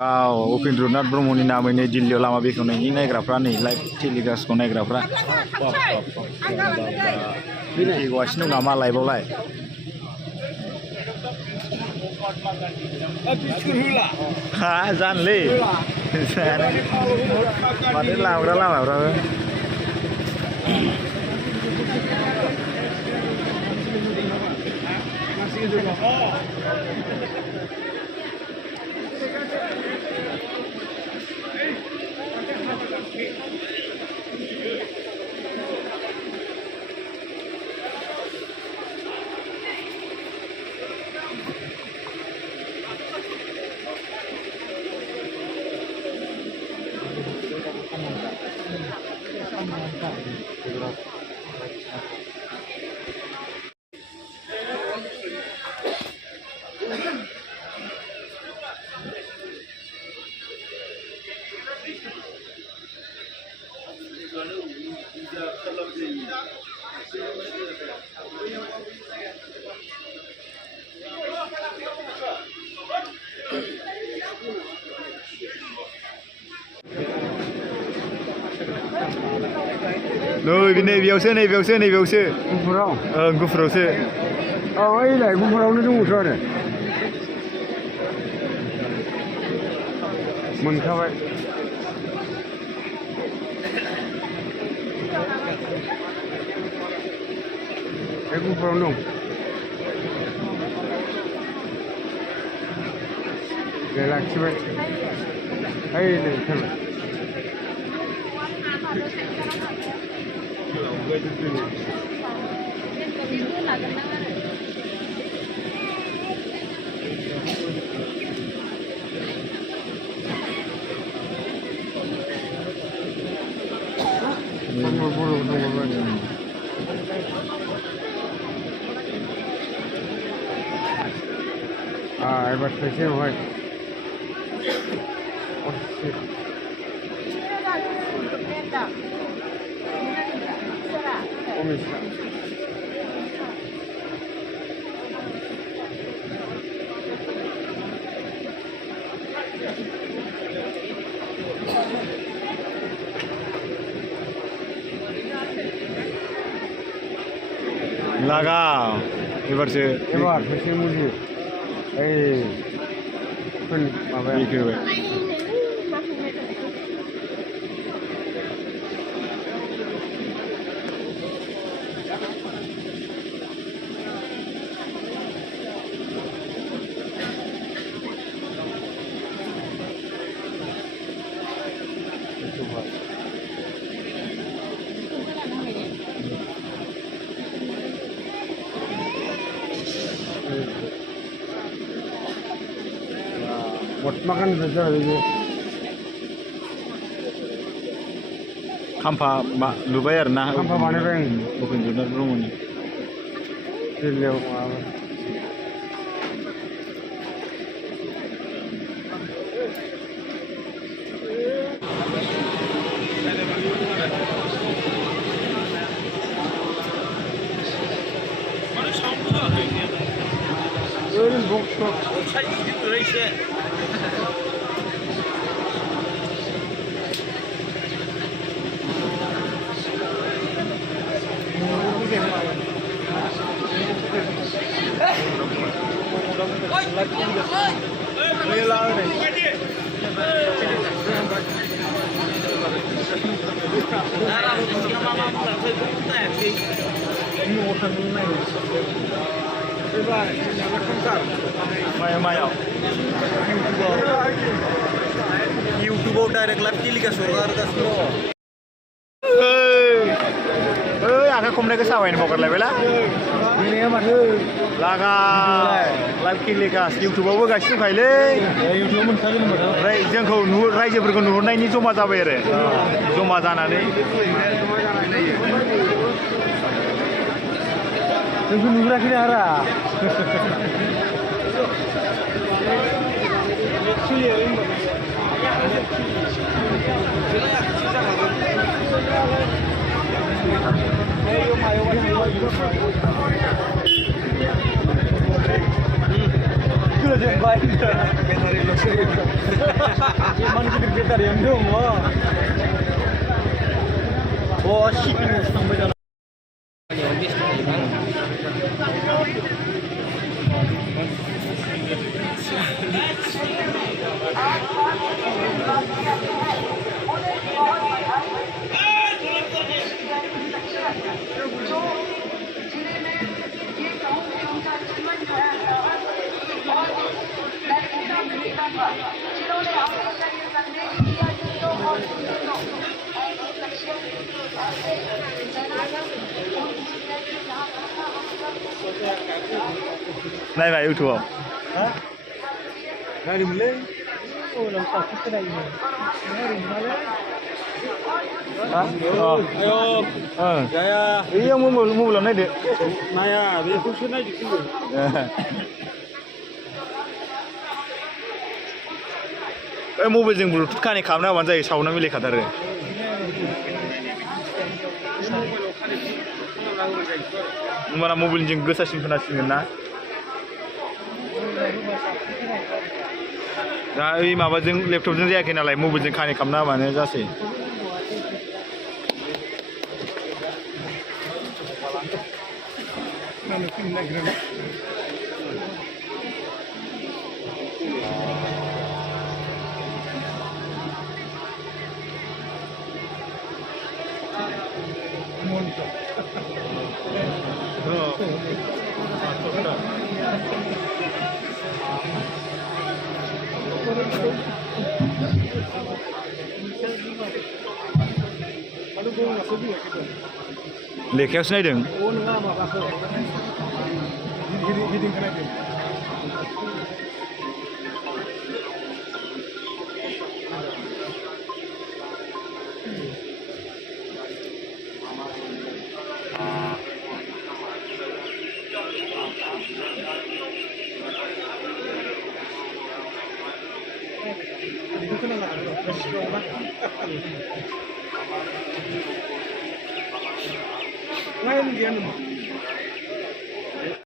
उपेन्द्रनाथ ब्रह्मनि नामैनो दिल्लीयाव लामा बेखेवनायनि नायग्राफ्रा नै लाइभ टेलिकास्टखौ नायग्राफ्रा फैगासिनो दं नामा लाइभआवलाय हा जानोलै माथो लामाफ्रा लामाफ्राबो नैबेयावसो गुफुराव गुफुरावसो ओइलाय गुफुरावनो दङथ' आरो मोनखाबाय बे गुफुरावनो दं दे लाखिबाय ओइलाय थांबाय एबार थाइसे बेवहाय लागा एबारसो एबार थाइसे मुलि माबाया बेखेवबाय makan saja ini. Kampa lubay arna. Kampa mana bang? Bukan jurnal belum ni. Dilihat apa? Öyle box. Çay gidiyor işte. YouTube direct live telecast hagaसिनो आखा खमनायखौ साबायनो बावगारलायबायला बेनिया माथो लागा लाइभ टेलिकास्ट इउटुबावबो गासिनो दंखायोलै इउटुबाव मोनखागोन होनबाथ' ओमफ्राय जोंखौ रायजोफोरखौ नुहुरनायनि जमा जाबाय आरो जमा जानानै जोंखौ नुहुराखै आरो Good advice. गारियानो दङ सिगाङावसो थांबाय जाना नायबाय इउटुबाव गारिमोनलै उनाव साबसिन जाया बैयाव मबाइलाव नायदो नाया बेखौसो नायजोबो मबाइलजों ब्लुटुथ कानेक्ट खालामना होबानो जायो साउन्डआ मिलायखाथारो होमबाना मबाइलजों गोसासिन खोनासिनगोन ना दा ओइ माबाजों लेपटपजों जायाखै नालाय मबाइलजों कानेक्ट खालामना होबानो जासै लेखायावसो नायदों lain dia